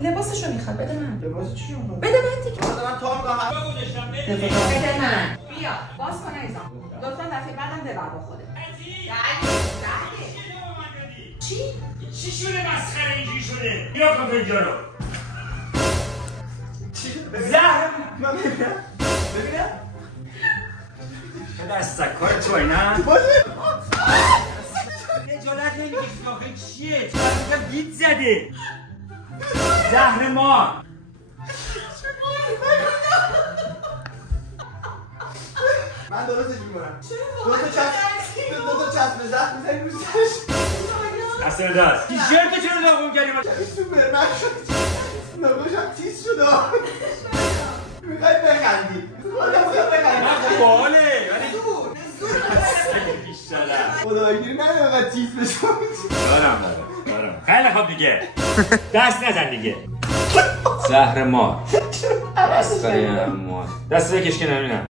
لباسشو میخواد بده من. لباس چی میخواد؟ بده من دیگه. من تا میگم بده من. بیا باز کن ایزان. لطفا دفعه بعدم ببر با خودت. چی شده مسخره اینجوری شده؟ بیا کن اینجا رو. زهر من ببینم پدر سکار توی نه؟ باشه نجالت نمیکشی آخه چیه؟ چرا گیت زده؟ زهر ما من درستش میکنم. دو تا چسب زخم میزنیم رو سرش. اصلا دست تیشرت چرا داغون کردی؟ سوپرمن شد. نگوشم تیز شد. میخوای بخندی. من باله ولی بیشتره خدایگیری نداره اقدر تیز بشم. دارم خیلی خوب دیگه دست نزن دیگه. زهر ما مسخره ما دست بکش که نبینم.